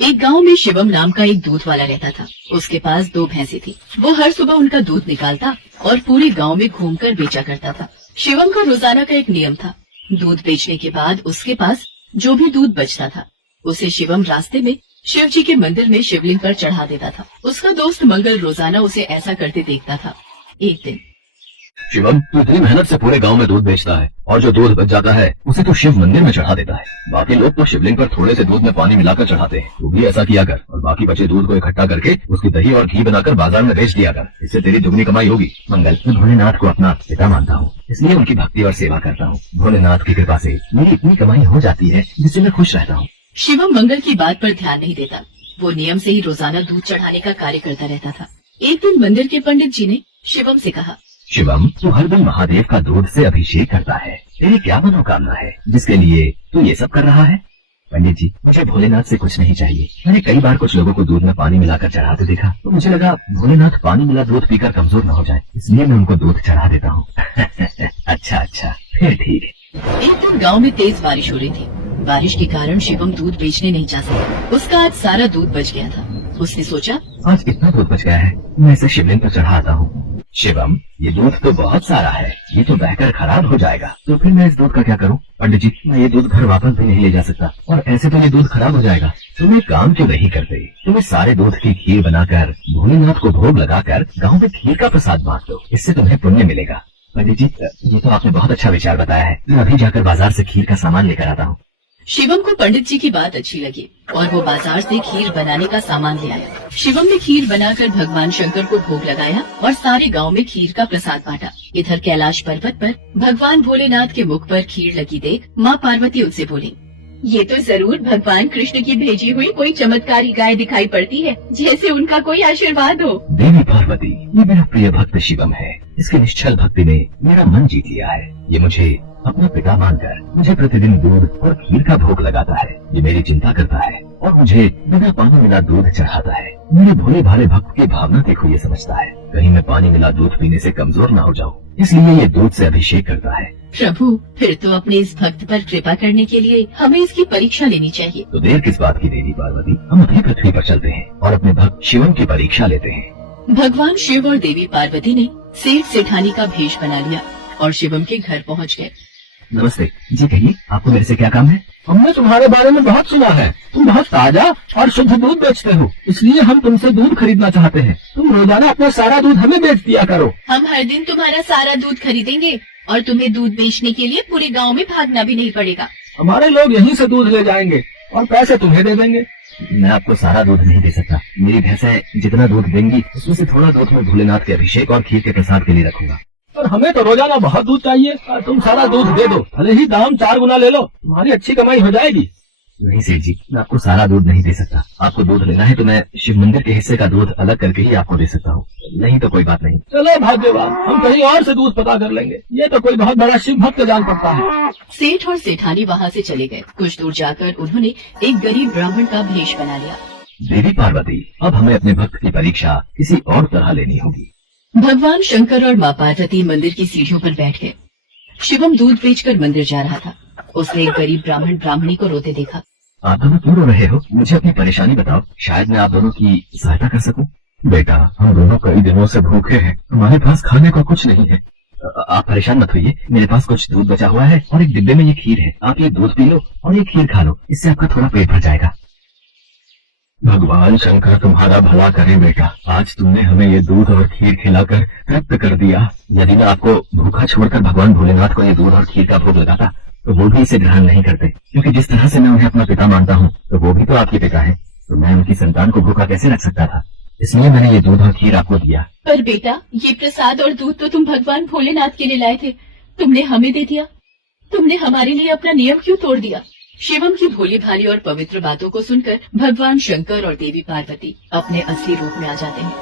एक गांव में शिवम नाम का एक दूध वाला रहता था। उसके पास 2 भैंसें थी। वो हर सुबह उनका दूध निकालता और पूरे गांव में घूमकर बेचा करता था। शिवम का रोजाना का एक नियम था, दूध बेचने के बाद उसके पास जो भी दूध बचता था उसे शिवम रास्ते में शिव जी के मंदिर में शिवलिंग पर चढ़ा देता था। उसका दोस्त मंगल रोजाना उसे ऐसा करते देखता था। एक दिन, शिवम, तू इतनी मेहनत से पूरे गांव में दूध बेचता है और जो दूध बच जाता है उसे तो शिव मंदिर में चढ़ा देता है। बाकी लोग तो शिवलिंग पर थोड़े से दूध में पानी मिलाकर चढ़ाते हैं। तू भी ऐसा किया कर और बाकी बचे दूध को इकट्ठा करके उसकी दही और घी बनाकर बाजार में बेच दिया कर। इससे तेरी दुगनी कमाई होगी। मंगल, मैं भोलेनाथ को अपना पिता मानता हूँ, इसलिए उनकी भक्ति और सेवा करता हूँ। भोलेनाथ की कृपा से मेरी इतनी कमाई हो जाती है जिससे मैं खुश रहता हूँ। शिवम मंगल की बात पर ध्यान नहीं देता। वो नियम से ही रोजाना दूध चढ़ाने का कार्य करता रहता था। एक दिन मंदिर के पंडित जी ने शिवम से कहा, शिवम, तू हर दिन महादेव का दूध से अभिषेक करता है। तेरी क्या मनोकामना है जिसके लिए तू ये सब कर रहा है? पंडित जी, मुझे भोलेनाथ से कुछ नहीं चाहिए। मैंने कई बार कुछ लोगों को दूध में पानी मिलाकर चढ़ाते देखा तो मुझे लगा भोलेनाथ पानी मिला दूध पीकर कमजोर न हो जाए, इसलिए मैं उनको दूध चढ़ा देता हूँ। अच्छा, फिर ठीक है। एक दिन गांव में तेज बारिश हो रही थी। बारिश के कारण शिवम दूध बेचने नहीं जा सका। उसका आज सारा दूध बच गया था। उसने सोचा, आज इतना दूध बच गया है, मैं इसे शिवलिंग पर चढ़ाता हूँ। शिवम, ये दूध तो बहुत सारा है, ये तो बहकर खराब हो जाएगा, तो फिर मैं इस दूध का क्या करूं? पंडित जी, मैं ये दूध घर वापस भी नहीं ले जा सकता और ऐसे तो ये दूध खराब हो जाएगा। तुम एक काम क्यों नहीं करते? तुम इस सारे दूध की खीर बनाकर भोलेनाथ को भोग लगाकर गांव में खीर का प्रसाद बांट दो, इससे तुम्हें पुण्य मिलेगा। पंडित जी, ये तो आपने बहुत अच्छा विचार बताया है। मैं अभी जाकर बाजार से खीर का सामान लेकर आता हूँ। शिवम को पंडित जी की बात अच्छी लगी और वो बाजार से खीर बनाने का सामान ले आया। शिवम ने खीर बनाकर भगवान शंकर को भोग लगाया और सारे गांव में खीर का प्रसाद बांटा। इधर कैलाश पर्वत पर भगवान भोलेनाथ के मुख पर खीर लगी देख माँ पार्वती उनसे बोली, ये तो जरूर भगवान कृष्ण की भेजी हुई कोई चमत्कारी गाय दिखाई पड़ती है, जैसे उनका कोई आशीर्वाद हो। देवी पार्वती, ये मेरा प्रिय भक्त शिवम है। इसकी निश्चल भक्ति ने मेरा मन जीत लिया है। ये मुझे अपना पिता मानकर मुझे प्रतिदिन दूध और खीर का भोग लगाता है। ये मेरी चिंता करता है और मुझे बिना पानी मिला दूध चढ़ाता है। मेरे भोले भाले भक्त की भावना देखो, ये समझता है कहीं मैं पानी मिला दूध पीने से कमजोर न हो जाऊं, इसलिए ये दूध से अभिषेक करता है। प्रभु, फिर तो अपने इस भक्त पर कृपा करने के लिए हमें इसकी परीक्षा लेनी चाहिए। तो देर किस बात की देवी पार्वती, हम अभी पृथ्वी पर चलते हैं और अपने भक्त शिवम की परीक्षा लेते हैं। भगवान शिव और देवी पार्वती ने सेठ सेठानी का भेष बना लिया और शिवम के घर पहुँच गए। नमस्ते जी, कहिए आपको मेरे से क्या काम है? हमने तुम्हारे बारे में बहुत सुना है। तुम बहुत ताजा और शुद्ध दूध बेचते हो, इसलिए हम तुमसे दूध खरीदना चाहते हैं। तुम रोजाना अपना सारा दूध हमें बेच दिया करो। हम हर दिन तुम्हारा सारा दूध खरीदेंगे और तुम्हें दूध बेचने के लिए पूरे गांव में भागना भी नहीं पड़ेगा। हमारे लोग यहीं से दूध ले जाएंगे और पैसे तुम्हें दे देंगे। मैं आपको सारा दूध नहीं दे सकता। मेरी भैंसें जितना दूध देंगी उसमें से थोड़ा दूध मैं भोलेनाथ के अभिषेक और खीर के प्रसाद के लिए रखूंगा। पर हमें तो रोजाना बहुत दूध चाहिए। तुम सारा दूध दे दो, भले ही दाम 4 गुना ले लो, तुम्हारी अच्छी कमाई हो जाएगी। नहीं सेठ जी, मैं आपको सारा दूध नहीं दे सकता। आपको दूध लेना है तो मैं शिव मंदिर के हिस्से का दूध अलग करके ही आपको दे सकता हूँ, नहीं तो कोई बात नहीं। चलो भाग्यवान, हम कहीं और से दूध पता कर लेंगे। ये तो कोई बहुत बड़ा शिव भक्त जान पड़ता है। सेठ और सेठानी वहाँ से चले गए। कुछ दूर जाकर उन्होंने एक गरीब ब्राह्मण का भेष बना लिया। देवी पार्वती, अब हमें अपने भक्त की परीक्षा किसी और तरह लेनी होगी। भगवान शंकर और माँ पार्वती मंदिर की सीढ़ियों पर बैठ गए। शिवम दूध बेचकर मंदिर जा रहा था। उसने एक गरीब ब्राह्मण ब्राह्मणी को रोते देखा। आप दोनों क्यों रो रहे हो? मुझे अपनी परेशानी बताओ, शायद मैं आप दोनों की सहायता कर सकूं। बेटा, हम दोनों कई दिनों से भूखे हैं, हमारे पास खाने को कुछ नहीं है। आप परेशान मत होइए, मेरे पास कुछ दूध बचा हुआ है और एक डिब्बे में ये खीर है। आप ये दूध पी लो और ये खीर खा लो, इससे आपका थोड़ा पेट भर जाएगा। भगवान शंकर तुम्हारा भला करे बेटा, आज तुमने हमें ये दूध और खीर खिलाकर तृप्त कर दिया। यदि मैं आपको भूखा छोड़कर भगवान भोलेनाथ को ये दूध और खीर का भोग लगाता तो वो भी इसे ग्रहण नहीं करते, क्योंकि जिस तरह से मैं उन्हें अपना पिता मानता हूँ तो वो भी तो आपके पिता है, तो मैं उनकी संतान को भूखा कैसे रख सकता था? इसलिए मैंने ये दूध और खीर आपको दिया। पर बेटा, ये प्रसाद और दूध तो तुम भगवान भोलेनाथ के लिए लाए थे, तुमने हमें दे दिया। तुमने हमारे लिए अपना नियम क्यों तोड़ दिया? शिवम की भोली भाली और पवित्र बातों को सुनकर भगवान शंकर और देवी पार्वती अपने असली रूप में आ जाते हैं।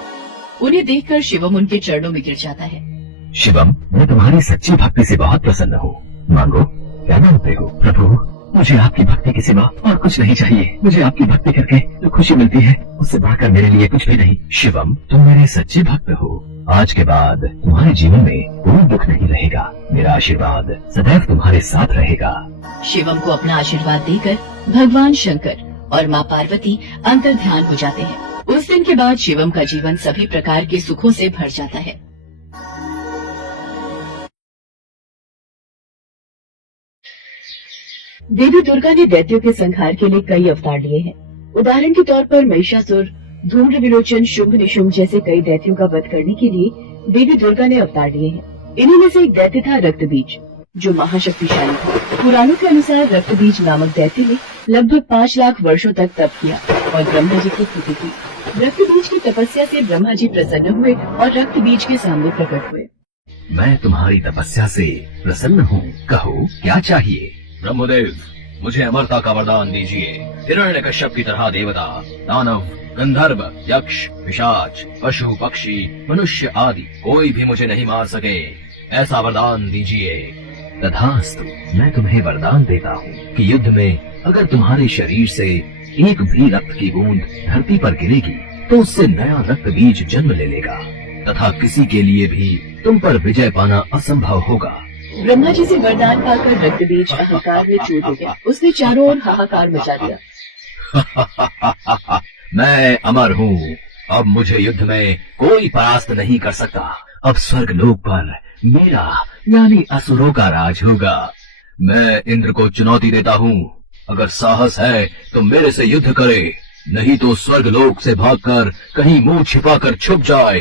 उन्हें देखकर शिवम उनके चरणों में गिर जाता है। शिवम, मैं तुम्हारी सच्ची भक्ति से बहुत प्रसन्न हूँ। मांगो, क्या मांगते हो? प्रभु, मुझे आपकी भक्ति के सिवा और कुछ नहीं चाहिए। मुझे आपकी भक्ति करके जो खुशी मिलती है उससे बढ़कर मेरे लिए कुछ भी नहीं। शिवम, तुम मेरे सच्चे भक्त हो। आज के बाद तुम्हारे जीवन में कोई दुख नहीं रहेगा। मेरा आशीर्वाद सदैव तुम्हारे साथ रहेगा। शिवम को अपना आशीर्वाद देकर भगवान शंकर और माँ पार्वती अंतर ध्यान हो जाते हैं। उस दिन के बाद शिवम का जीवन सभी प्रकार के सुखों से भर जाता है। देवी दुर्गा ने दैत्यों के संहार के लिए कई अवतार लिए हैं। उदाहरण के तौर पर महिषासुर, धूम्र विलोचन, शुंभ निशुंभ जैसे कई दैत्यों का वध करने के लिए देवी दुर्गा ने अवतार लिए हैं। इन्हीं में से एक दैत्य था रक्तबीज, जो महाशक्तिशाली था। पुराणों के अनुसार रक्तबीज नामक दैत्य ने लगभग 5 लाख वर्षों तक तप किया और ब्रह्मा जी की स्तुति की। रक्तबीज की तपस्या से ब्रह्मा जी प्रसन्न हुए और रक्तबीज के सामने प्रकट हुए। मैं तुम्हारी तपस्या से प्रसन्न हूँ, कहो क्या चाहिए। ब्रह्मदेव, मुझे अमरता का वरदान दीजिए। हिरण्यकश्यप की तरह देवता, दानव, गंधर्व, यक्ष, पिशाच, पशु, पक्षी, मनुष्य आदि कोई भी मुझे नहीं मार सके, ऐसा वरदान दीजिए। तथास्तु, मैं तुम्हें वरदान देता हूँ कि युद्ध में अगर तुम्हारे शरीर से एक भी रक्त की बूंद धरती पर गिरेगी तो उससे नया रक्त बीज जन्म ले लेगा तथा किसी के लिए भी तुम पर विजय पाना असंभव होगा। ब्रह्मा जी से वरदान पाकर रक्तबीज अहंकार में चूर हो गया। उसने चारों ओर हाहाकार मचा दिया। मैं अमर हूँ, अब मुझे युद्ध में कोई परास्त नहीं कर सकता। अब स्वर्ग लोक पर मेरा यानी असुरों का राज होगा। मैं इंद्र को चुनौती देता हूँ, अगर साहस है तो मेरे से युद्ध करे, नहीं तो स्वर्ग लोक से भागकर कहीं मुंह छिपाकर छुप जाए।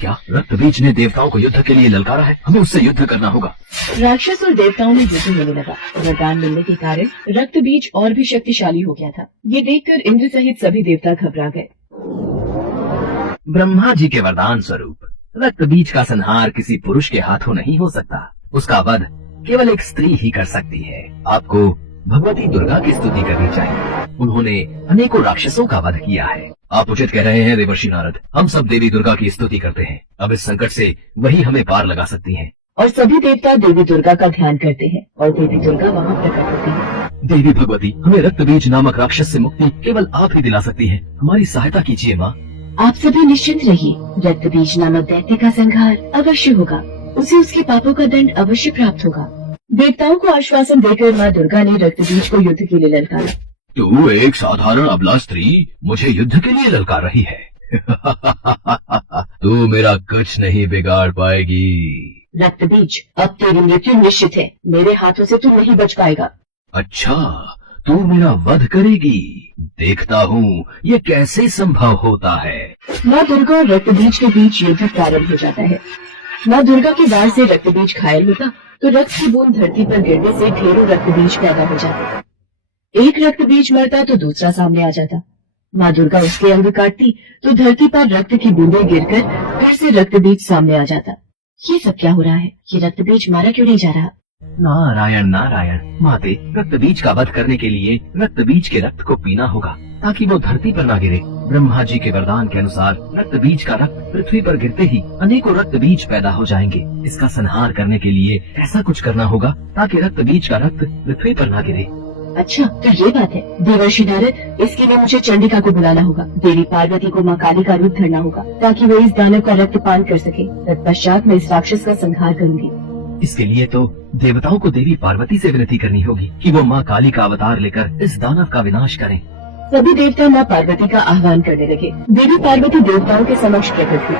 क्या रक्तबीज ने देवताओं को युद्ध के लिए ललकारा है? हमें उससे युद्ध करना होगा। राक्षस और देवताओं में युद्ध होने लगा। वरदान मिलने के कारण रक्तबीज और भी शक्तिशाली हो गया था। ये देखकर इंद्र सहित सभी देवता घबरा गए। ब्रह्मा जी के वरदान स्वरूप रक्तबीज का संहार किसी पुरुष के हाथों नहीं हो सकता। उसका वध केवल एक स्त्री ही कर सकती है। आपको भगवती दुर्गा की स्तुति करनी चाहिए। उन्होंने अनेकों राक्षसों का वध किया है। आप उचित कह रहे हैं देवर्षि नारद, हम सब देवी दुर्गा की स्तुति करते हैं। अब इस संकट से वही हमें पार लगा सकती हैं। और सभी देवता देवी दुर्गा का ध्यान करते हैं और देवी दुर्गा वहाँ प्रकट होती है। देवी भगवती, हमें रक्तबीज नामक राक्षस से मुक्ति केवल आप ही दिला सकती हैं। हमारी सहायता कीजिए माँ। आप सभी निश्चिंत रहिए, रक्तबीज नामक दैत्य का संहार अवश्य होगा। उसे उसके पापों का दंड अवश्य प्राप्त होगा। देवताओं को आश्वासन देकर माँ दुर्गा ने रक्तबीज को युद्ध के लिए ललकारा। तू एक साधारण अबला स्त्री मुझे युद्ध के लिए ललकार रही है। तू मेरा कुछ नहीं बिगाड़ पाएगी। रक्तबीज, अब तेरी मृत्यु निश्चित है। मेरे हाथों से तू नहीं बच पाएगा। अच्छा, तू मेरा वध करेगी? देखता हूँ ये कैसे संभव होता है। माँ दुर्गा और रक्तबीज के बीच युद्ध प्रारंभ हो जाता है। माँ दुर्गा के वार से रक्तबीज घायल होता तो रक्त की बूंद धरती पर गिरने से ढेरों रक्तबीज पैदा हो जाते। एक रक्तबीज मरता तो दूसरा सामने आ जाता। माँ दुर्गा उसके अंग काटती तो धरती पर रक्त की बूंदें गिरकर फिर से रक्तबीज सामने आ जाता। ये सब क्या हो रहा है? ये रक्तबीज मारा क्यों नहीं जा रहा? नारायण नारायण, माते, रक्तबीज का वध करने के लिए रक्तबीज के रक्त को पीना होगा ताकि वो धरती पर ना गिरे। ब्रह्मा जी के वरदान के अनुसार रक्तबीज का रक्त पृथ्वी पर गिरते ही अनेकों रक्तबीज पैदा हो जाएंगे। इसका संहार करने के लिए ऐसा कुछ करना होगा ताकि रक्तबीज का रक्त पृथ्वी पर ना गिरे। अच्छा, तो ये बात है। देवर्षि नारद, इसके लिए मुझे चंडिका को बुलाना होगा। देवी पार्वती को माँ काली का रूप धरना होगा ताकि वो इस दानव का रक्त पान कर सके। तत्पश्चात मैं इस राक्षस का संहार करूंगी। इसके लिए तो देवताओं को देवी पार्वती से विनती करनी होगी कि वो माँ काली का अवतार लेकर इस दानव का विनाश करें। सभी देवता माँ पार्वती का आह्वान करने लगे। देवी पार्वती देवताओं के समक्ष प्रकट हुई।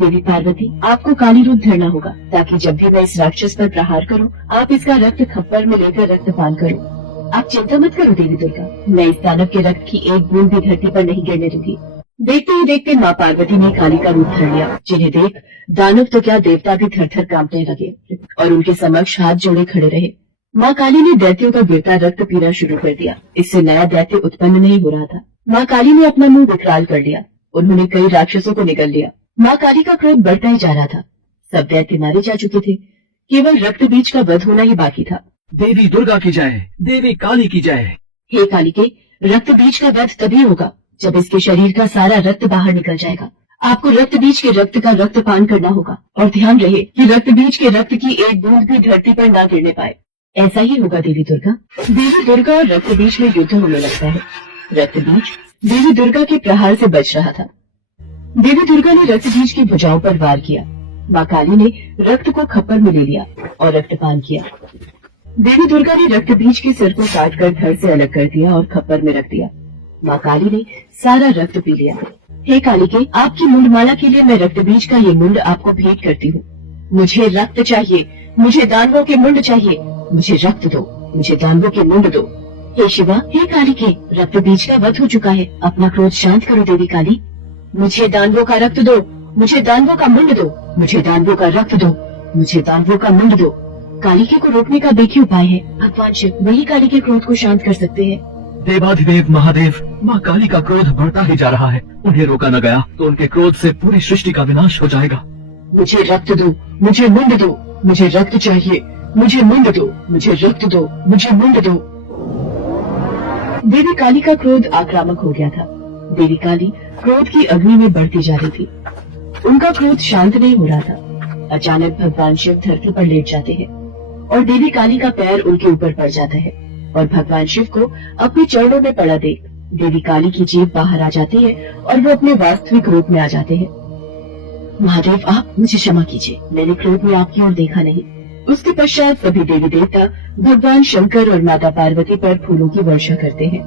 देवी पार्वती, आपको काली रूप धरना होगा ताकि जब भी मैं इस राक्षस पर प्रहार करूं, आप इसका रक्त खप्पर में लेकर रक्तपान करो। आप चिंता मत करो देवी दुर्गा, मैं इस दानव के रक्त की एक बूंद भी धरती पर नहीं गिरने दूंगी। देखते ही देखते माँ पार्वती ने काली का रूप धर लिया, जिन्हें देख दानव तो क्या देवता भी थर थर कांपने लगे और उनके समक्ष हाथ जोड़े खड़े रहे। माँ काली ने दैत्यों का गिरता रक्त पीना शुरू कर दिया। इससे नया दैत्य उत्पन्न नहीं हो रहा था। माँ काली ने अपना मुंह विकराल कर लिया। उन्होंने कई राक्षसों को निगल लिया। माँ काली का क्रोध बढ़ता ही जा रहा था। सब दैत्य मारे जा चुके थे, केवल रक्त बीज का वध होना ही बाकी था। देवी दुर्गा की जय, देवी काली की जय। हे काली के, रक्त बीज का वध तभी होगा जब इसके शरीर का सारा रक्त बाहर निकल जाएगा। आपको रक्त बीज के रक्त का रक्तपान करना होगा और ध्यान रहे कि रक्त बीज के रक्त की एक बूंद भी धरती पर ना गिरने पाए। ऐसा ही होगा देवी दुर्गा। देवी दुर्गा और रक्त बीज में युद्ध होने लगता है। रक्त बीज देवी दुर्गा के प्रहार से बच रहा था। देवी दुर्गा ने रक्त बीज की भुजाओं पर वार किया। माँ काली ने रक्त को खप्पर में ले लिया और रक्तपान किया। देवी दुर्गा ने रक्त बीज के सिर को काटकर धड़ से अलग कर दिया और खप्पर में रख दिया। माँ काली ने सारा रक्त पी लिया। हे कालिके, आपकी मुंडमाला के लिए मैं रक्त बीज का ये मुंड आपको भेंट करती हूँ। मुझे रक्त चाहिए, मुझे दानवों के मुंड चाहिए, मुझे रक्त दो, मुझे दानवों के मुंड दो। हे शिवा, हे कालिके, रक्त बीज का वध हो चुका है, अपना क्रोध शांत करो देवी काली। मुझे दानवों का रक्त दो, मुझे दानवों का मुंड दो, मुझे दानवों का रक्त दो, मुझे दानवों का मुंड दो। कालिके को रोकने का एक ही उपाय है, भगवान शिव वही काली के क्रोध को शांत कर सकते हैं। देवाधिदेव महादेव, माँ काली का क्रोध बढ़ता ही जा रहा है। उन्हें रोका न गया तो उनके क्रोध से पूरी सृष्टि का विनाश हो जाएगा। मुझे रक्त दो, मुझे मुंड दो, मुझे रक्त चाहिए, मुझे मुंड दो, मुझे रक्त दो, मुझे मुंड दो। देवी काली का क्रोध आक्रामक हो गया था। देवी काली क्रोध की अग्नि में बढ़ती जा रही थी। उनका क्रोध शांत नहीं हो रहा था। अचानक भगवान शिव धरती पर लेट जाते हैं और देवी काली का पैर उनके ऊपर पड़ जाता है और भगवान शिव को अपने चरणों में पड़ा देख देवी काली की जीभ बाहर आ जाती है और वो अपने वास्तविक रूप में आ जाते हैं। महादेव, आप मुझे क्षमा कीजिए, मैंने क्रोध में आपकी ओर देखा नहीं। उसके पश्चात सभी देवी देवता भगवान शंकर और माता पार्वती पर फूलों की वर्षा करते हैं।